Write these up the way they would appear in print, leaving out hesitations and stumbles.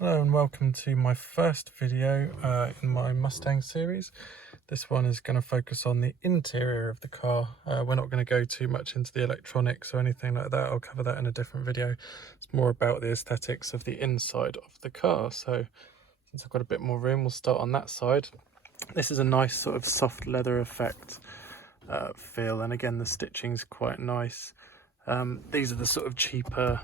Hello and welcome to my first video in my Mustang series. This one is going to focus on the interior of the car. We're not going to go too much into the electronics or anything like that. I'll cover that in a different video. It's more about the aesthetics of the inside of the car. So since I've got a bit more room, we'll start on that side. This is a nice sort of soft leather effect feel, and again the stitching's quite nice. These are the sort of cheaper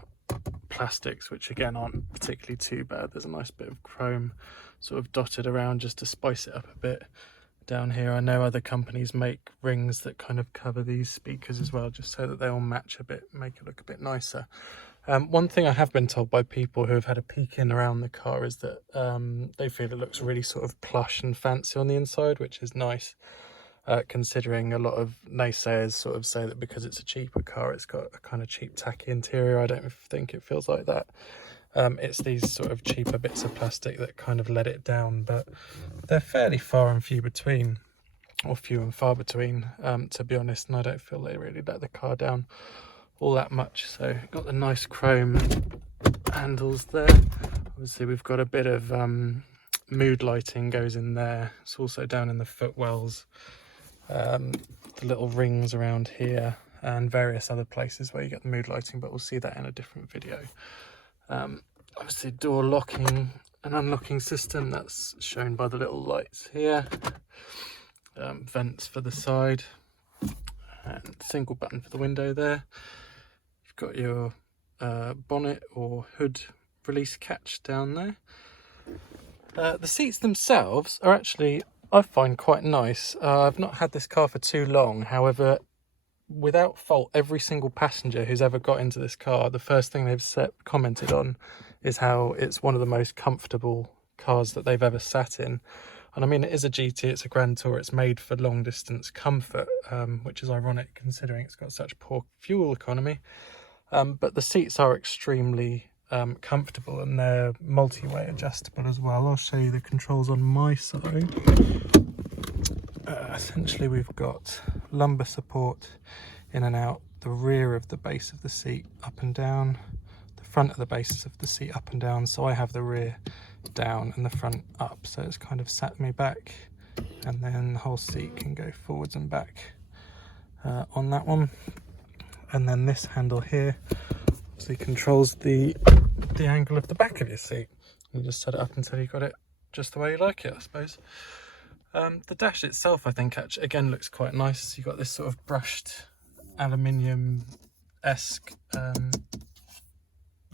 plastics, which again aren't particularly too bad. There's a nice bit of chrome sort of dotted around just to spice it up a bit down here. I know other companies make rings that kind of cover these speakers as well, just so that they all match a bit, make it look a bit nicer. One thing I have been told by people who have had a peek in around the car is that they feel it looks really sort of plush and fancy on the inside, which is nice. Considering a lot of naysayers sort of say that because it's a cheaper car it's got a kind of cheap tacky interior. I don't think it feels like that. It's these sort of cheaper bits of plastic that kind of let it down, but they're fairly far and few between, or few and far between, to be honest, and I don't feel they really let the car down all that much. So got the nice chrome handles there. Obviously we've got a bit of mood lighting goes in there. It's also down in the footwells. The little rings around here and various other places where you get the mood lighting, but we'll see that in a different video. Obviously door locking and unlocking system, that's shown by the little lights here. Vents for the side and single button for the window there. You've got your bonnet or hood release catch down there. The seats themselves are actually, I find, quite nice. I've not had this car for too long. However, without fault, every single passenger who's ever got into this car, the first thing they've commented on is how it's one of the most comfortable cars that they've ever sat in. And I mean, it is a GT, it's a Grand Tour, it's made for long distance comfort, which is ironic considering it's got such poor fuel economy. But the seats are extremely comfortable, and they're multi-way adjustable as well. I'll show you the controls on my side. Essentially we've got lumbar support in and out, the rear of the base of the seat up and down, the front of the base of the seat up and down. So I have the rear down and the front up, so it's kind of sat me back, and then the whole seat can go forwards and back on that one. And then this handle here obviously controls the angle of the back of your seat. You just set it up until you got it just the way you like it, I suppose. The dash itself, I think, actually again looks quite nice. You've got this sort of brushed aluminium-esque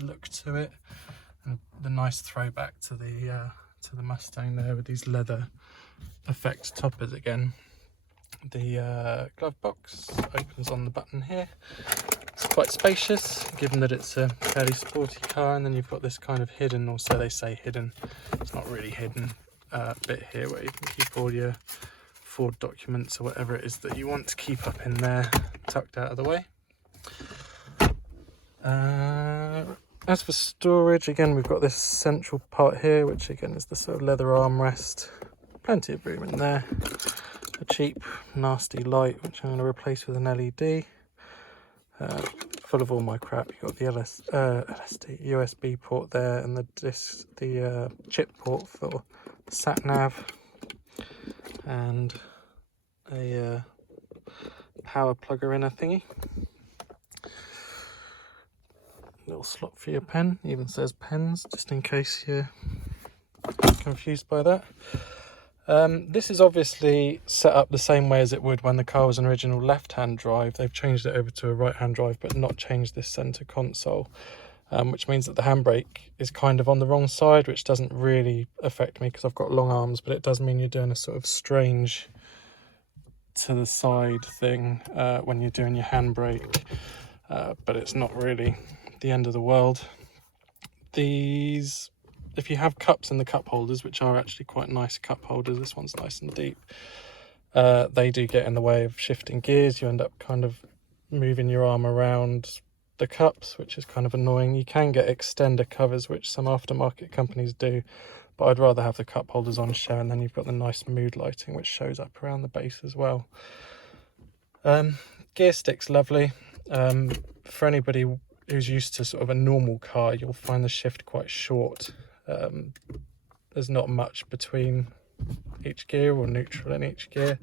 look to it, and the nice throwback to the Mustang there with these leather effect toppers again. The glove box opens on the button here. It's quite spacious, given that it's a fairly sporty car, and then you've got this kind of hidden, or so they say hidden, it's not really hidden, bit here where you can keep all your Ford documents or whatever it is that you want to keep up in there, tucked out of the way. As for storage, again we've got this central part here, which again is the sort of leather armrest, plenty of room in there. A cheap nasty light which I'm going to replace with an LED. Full of all my crap. You've got the LSD USB port there, and the chip port for the sat nav, and a power plugger in a thingy. Little slot for your pen, even says pens, just in case you're confused by that. This is obviously set up the same way as it would when the car was an original left-hand drive. They've changed it over to a right-hand drive, but not changed this centre console, which means that the handbrake is kind of on the wrong side, which doesn't really affect me because I've got long arms, but it does mean you're doing a sort of strange to the side thing when you're doing your handbrake, but it's not really the end of the world. These, if you have cups in the cup holders, which are actually quite nice cup holders, this one's nice and deep, they do get in the way of shifting gears. You end up kind of moving your arm around the cups, which is kind of annoying. You can get extender covers, which some aftermarket companies do, but I'd rather have the cup holders on show, and then you've got the nice mood lighting which shows up around the base as well. Gear stick's lovely. For anybody who's used to sort of a normal car, you'll find the shift quite short There's not much between each gear, or neutral in each gear.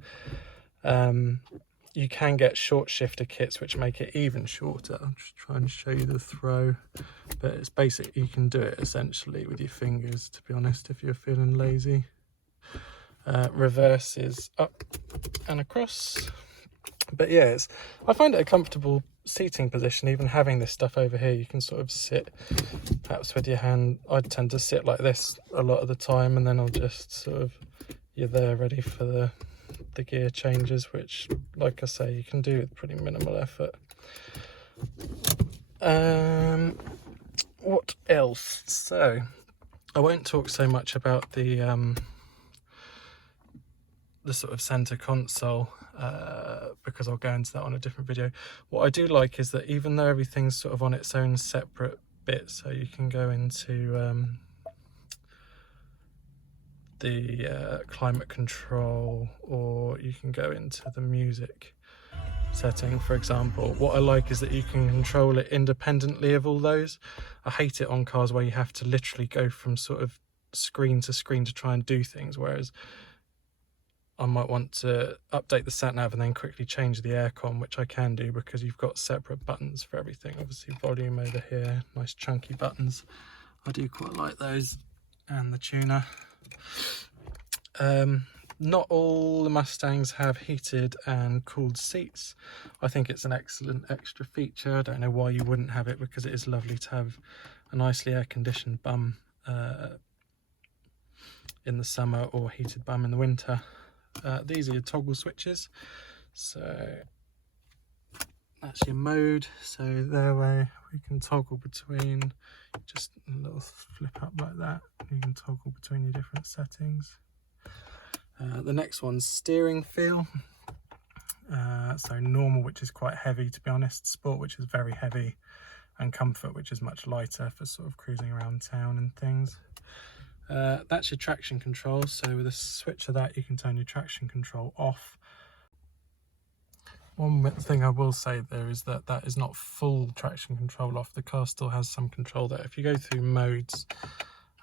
You can get short shifter kits which make it even shorter. I'm just trying to show you the throw, but it's basic. You can do it essentially with your fingers, to be honest, if you're feeling lazy. Reverse is up and across. But yeah, I find it a comfortable seating position, even having this stuff over here. You can sort of sit perhaps with your hand. I tend to sit like this a lot of the time, and then I'll just sort of, you're there ready for the gear changes, which, like I say, you can do with pretty minimal effort. What else? So I won't talk so much about the sort of center console, because I'll go into that on a different video. What I do like is that even though everything's sort of on its own separate bit, so you can go into the climate control, or you can go into the music setting, for example. What I like is that you can control it independently of all those. I hate it on cars where you have to literally go from sort of screen to screen to try and do things, whereas I might want to update the sat nav and then quickly change the aircon, which I can do because you've got separate buttons for everything. Obviously volume over here, nice chunky buttons. I do quite like those, and the tuner. Not all the Mustangs have heated and cooled seats. I think it's an excellent extra feature. I don't know why you wouldn't have it, because it is lovely to have a nicely air-conditioned bum in the summer, or heated bum in the winter. These are your toggle switches. So that's your mode. So there we can toggle between, just a little flip up like that. You can toggle between your different settings. The next one's steering feel. So normal, which is quite heavy, to be honest, sport, which is very heavy, and comfort, which is much lighter for sort of cruising around town and things. That's your traction control. So with a switch of that, you can turn your traction control off. One thing I will say there is that that is not full traction control off. The car still has some control there. If you go through modes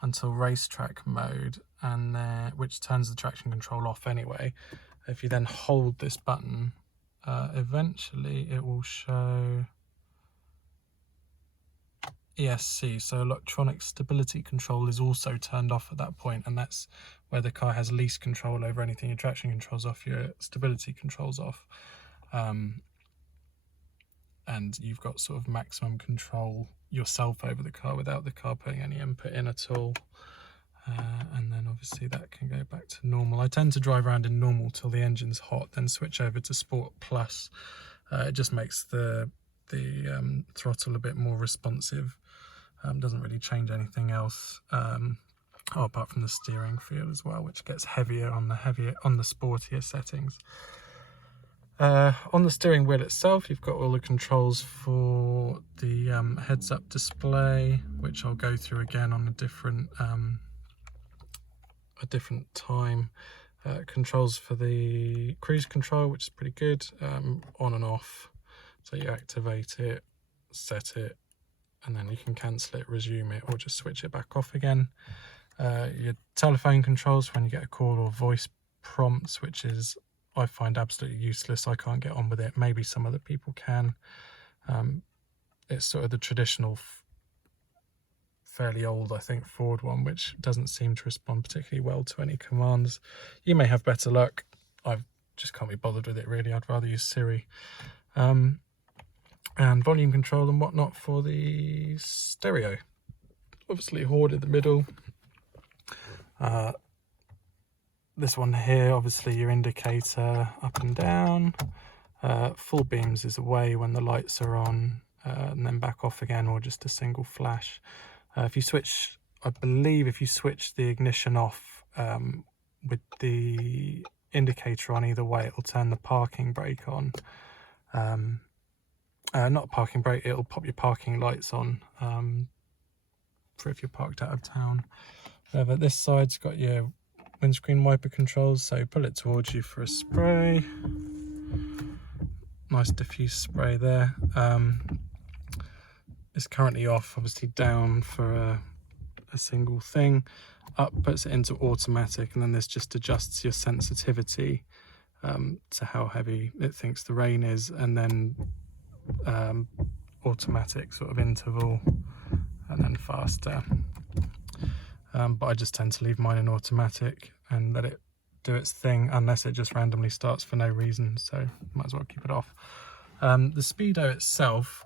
until racetrack mode, and which turns the traction control off anyway, if you then hold this button, eventually it will show ESC, so electronic stability control is also turned off at that point, and that's where the car has least control over anything. Your traction control's off, your stability control's off, and you've got sort of maximum control yourself over the car without the car putting any input in at all. And then obviously that can go back to normal. I tend to drive around in normal till the engine's hot, then switch over to Sport Plus. It just makes the throttle a bit more responsive. Doesn't really change anything else, apart from the steering feel as well, which gets heavier on the sportier settings. On the steering wheel itself, you've got all the controls for the heads-up display, which I'll go through again on a different time. Controls for the cruise control, which is pretty good, on and off. So you activate it, set it, and then you can cancel it, resume it, or just switch it back off again. Your telephone controls when you get a call, or voice prompts, which is, I find, absolutely useless. I can't get on with it. Maybe some other people can. It's sort of the traditional, fairly old, I think, Ford one, which doesn't seem to respond particularly well to any commands. You may have better luck. I just can't be bothered with it, really. I'd rather use Siri. And volume control and whatnot for the stereo. Obviously Horde in the middle. This one here, obviously your indicator up and down. Full beams is away when the lights are on, and then back off again, or just a single flash. If you switch, I believe if you switch the ignition off with the indicator on either way, it'll turn the parking brake on. Not parking brake, it'll pop your parking lights on for if you're parked out of town. But this side's got your windscreen wiper controls, so pull it towards you for a spray. Nice diffuse spray there. It's currently off, obviously down for a single thing. Up puts it into automatic, and then this just adjusts your sensitivity to how heavy it thinks the rain is, and then automatic sort of interval, and then faster. But I just tend to leave mine in automatic and let it do its thing, unless it just randomly starts for no reason, so might as well keep it off. The speedo itself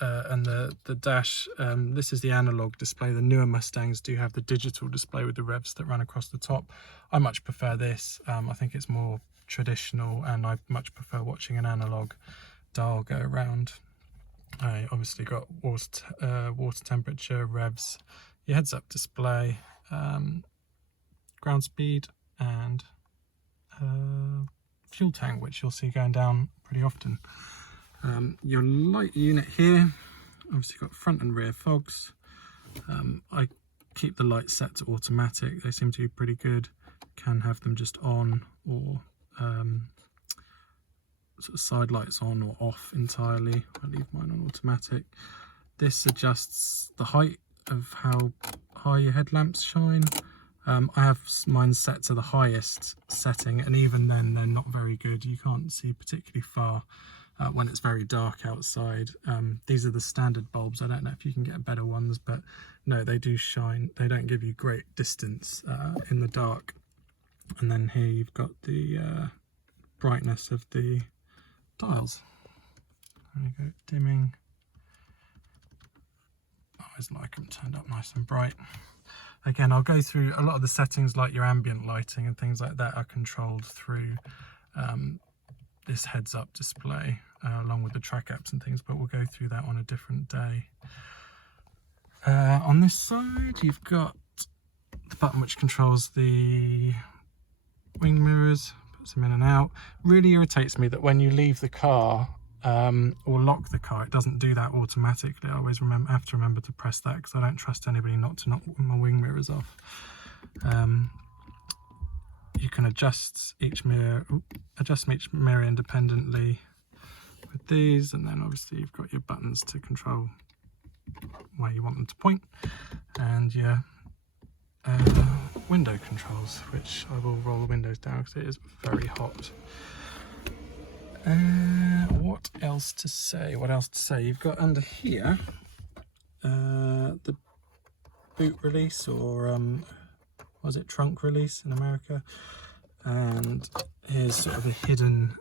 and the dash, this is the analog display. The newer Mustangs do have the digital display with the revs that run across the top. I much prefer this. I think it's more traditional, and I much prefer watching an analog dial go around. I obviously got water temperature, revs, your heads-up display, ground speed, and fuel tank, which you'll see going down pretty often. Your light unit here, obviously got front and rear fogs. I keep the lights set to automatic. They seem to be pretty good. Can have them just on, or sort of side lights on or off entirely. I leave mine on automatic. This adjusts the height of how high your headlamps shine. I have mine set to the highest setting, and even then they're not very good. You can't see particularly far when it's very dark outside. These are the standard bulbs. I don't know if you can get better ones, but no, they do shine. They don't give you great distance in the dark. And then here you've got the brightness of the dials. There we go, dimming. I always like them turned up nice and bright. Again, I'll go through a lot of the settings, like your ambient lighting and things like that are controlled through this heads-up display, along with the track apps and things, but we'll go through that on a different day. On this side, you've got the button which controls the wing mirrors, puts them in and out. Really irritates me that when you leave the car or lock the car, it doesn't do that automatically. I always have to remember to press that, because I don't trust anybody not to knock my wing mirrors off. You can adjust each mirror independently with these, and then obviously you've got your buttons to control where you want them to point, and your window controls, which I will roll the windows down because it is very hot. What else to say? You've got under here the boot release, or was it trunk release in America? And here's sort of a hidden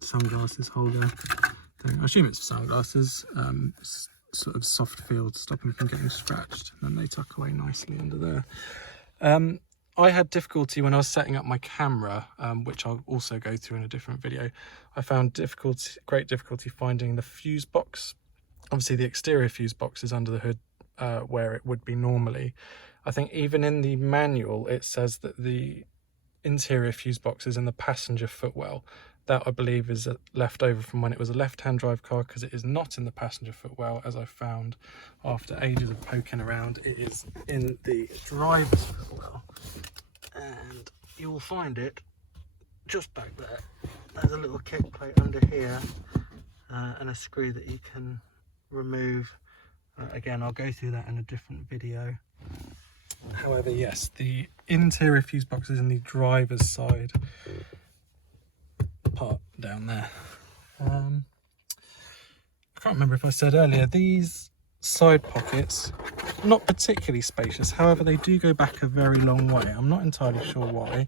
sunglasses holder thing. I assume it's for sunglasses. It's sort of soft feel to stop them from getting scratched, and then they tuck away nicely under there. I had difficulty when I was setting up my camera, which I'll also go through in a different video. I found great difficulty finding the fuse box. Obviously the exterior fuse box is under the hood where it would be normally. I think even in the manual it says that the interior fuse box is in the passenger footwell. That, I believe, is left over from when it was a left-hand drive car, because it is not in the passenger footwell, as I found after ages of poking around. It is in the driver's footwell, and you will find it just back there. There's a little kick plate under here, and a screw that you can remove. Again, I'll go through that in a different video. However, yes, the interior fuse box is in the driver's side part down there. I can't remember if I said earlier, these side pockets, not particularly spacious, however they do go back a very long way. I'm not entirely sure why.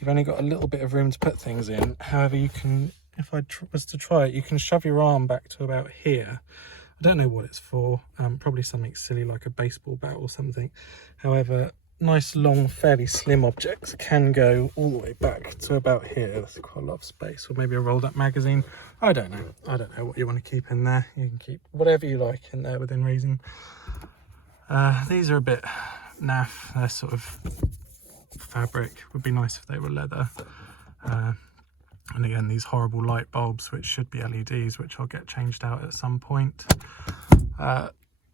You've only got a little bit of room to put things in. However, you can, if I was to try it, you can shove your arm back to about here. I don't know what it's for, probably something silly like a baseball bat or something. However, nice long fairly slim objects can go all the way back to about here. That's quite a lot of space. Or maybe a rolled up magazine. I don't know what you want to keep in there. You can keep whatever you like in there within reason. These are a bit naff. They're sort of fabric. Would be nice if they were leather. And again, these horrible light bulbs, which should be LEDs, which I'll get changed out at some point.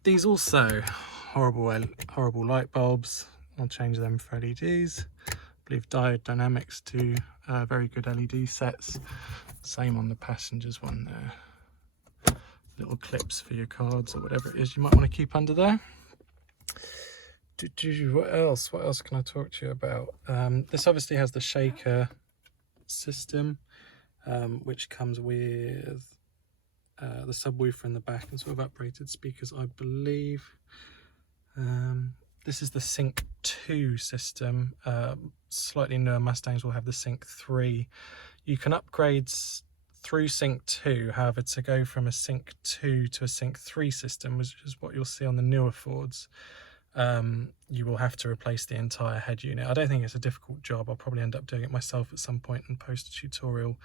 These also horrible light bulbs. I'll change them for LEDs. I believe Diode Dynamics do very good LED sets. Same on the passengers one there. Little clips for your cards or whatever it is you might want to keep under there. What else? What else can I talk to you about? This obviously has the shaker system, which comes with the subwoofer in the back and sort of uprated speakers, I believe. This is the Sync 2 system. Slightly newer Mustangs will have the Sync 3. You can upgrade through Sync 2, however, to go from a Sync 2 to a Sync 3 system, which is what you'll see on the newer Fords, you will have to replace the entire head unit. I don't think it's a difficult job. I'll probably end up doing it myself at some point and post a tutorial,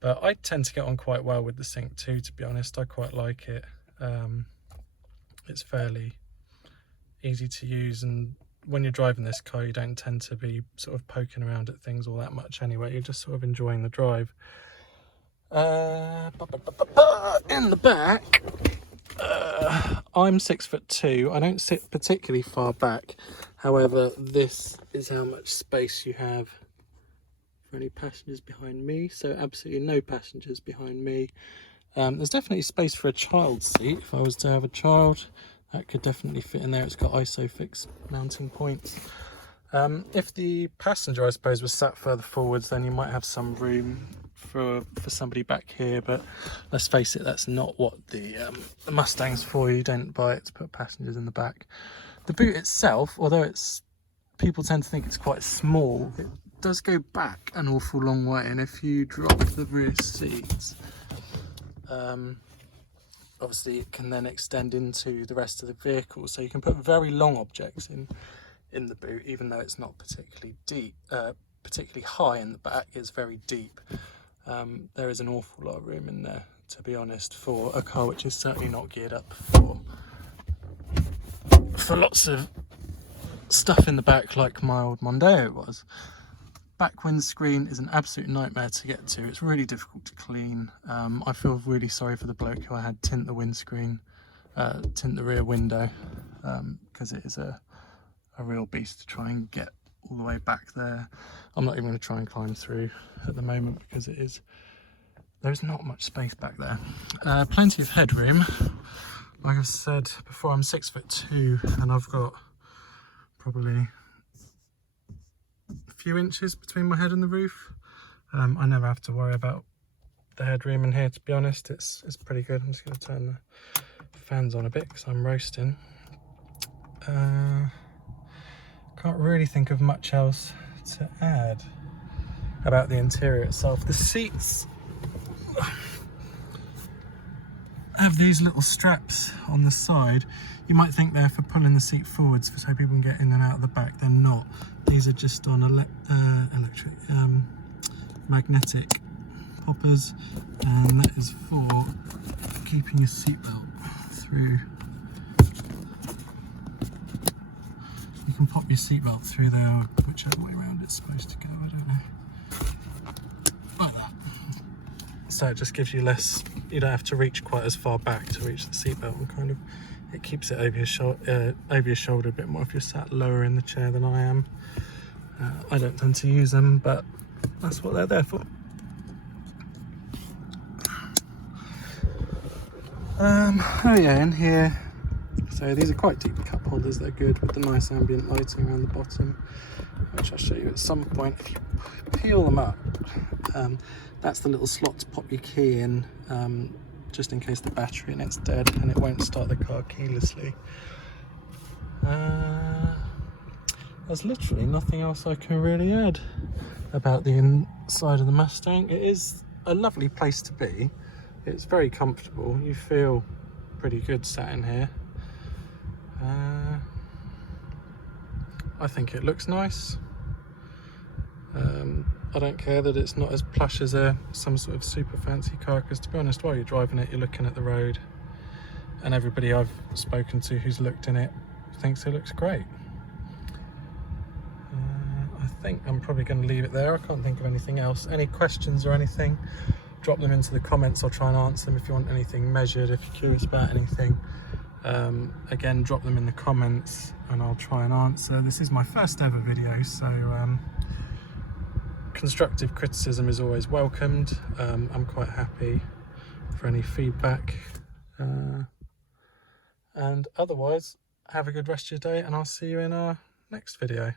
but I tend to get on quite well with the Sync 2, to be honest. I quite like it. It's fairly easy to use, and when you're driving this car you don't tend to be sort of poking around at things all that much anyway. You're just sort of enjoying the drive. In the back, I'm 6'2". I don't sit particularly far back, however this is how much space you have for any passengers behind me, so absolutely no passengers behind me. There's definitely space for a child seat. If I was to have a child, that could definitely fit in there. It's got ISOFIX mounting points. If the passenger, I suppose, was sat further forwards, then you might have some room for somebody back here, but let's face it, that's not what the Mustang's for. You don't buy it to put passengers in the back. The boot itself, although people tend to think it's quite small, it does go back an awful long way, and if you drop the rear seats, obviously it can then extend into the rest of the vehicle, so you can put very long objects in the boot, even though it's not particularly deep, particularly high in the back. It's very deep. There is an awful lot of room in there, to be honest, for a car which is certainly not geared up for lots of stuff in the back like my old Mondeo was. Back windscreen is an absolute nightmare to get to. It's really difficult to clean. I feel really sorry for the bloke who I had tint the windscreen, tint the rear window, because it is a real beast to try and get all the way back there. I'm not even going to try and climb through at the moment because there's not much space back there. Plenty of headroom. Like I've said before, I'm 6'2", and I've got probably a few inches between my head and the roof. I never have to worry about the headroom in here, to be honest. It's pretty good. I'm just going to turn the fans on a bit because I'm roasting. Can't really think of much else to add about the interior itself. The seats have these little straps on the side. You might think they're for pulling the seat forwards so people can get in and out of the back. They're not. These are just on electric magnetic poppers, and that is for keeping your seatbelt through. You can pop your seatbelt through there, whichever way around it's supposed to go, I don't know. Like that. So it just gives you less, you don't have to reach quite as far back to reach the seatbelt, and kind of, it keeps it over your shoulder a bit more if you're sat lower in the chair than I am. I don't tend to use them, but that's what they're there for. Oh yeah, in here, so these are quite deep cup holders. They're good with the nice ambient lighting around the bottom, which I'll show you at some point. If you peel them up, that's the little slot to pop your key in, just in case the battery in it's dead and it won't start the car keylessly. There's literally nothing else I can really add about the inside of the Mustang. It is a lovely place to be. It's very comfortable. You feel pretty good sat in here. I think it looks nice. I don't care that it's not as plush as some sort of super fancy car, because to be honest, while you're driving it, you're looking at the road, and everybody I've spoken to who's looked in it thinks it looks great. I think I'm probably going to leave it there. I can't think of anything else. Any questions or anything, drop them into the comments. I'll try and answer them. If you want anything measured, if you're curious about anything, again, drop them in the comments and I'll try and answer. This is my first ever video, so constructive criticism is always welcomed. I'm quite happy for any feedback, and otherwise, have a good rest of your day, and I'll see you in our next video.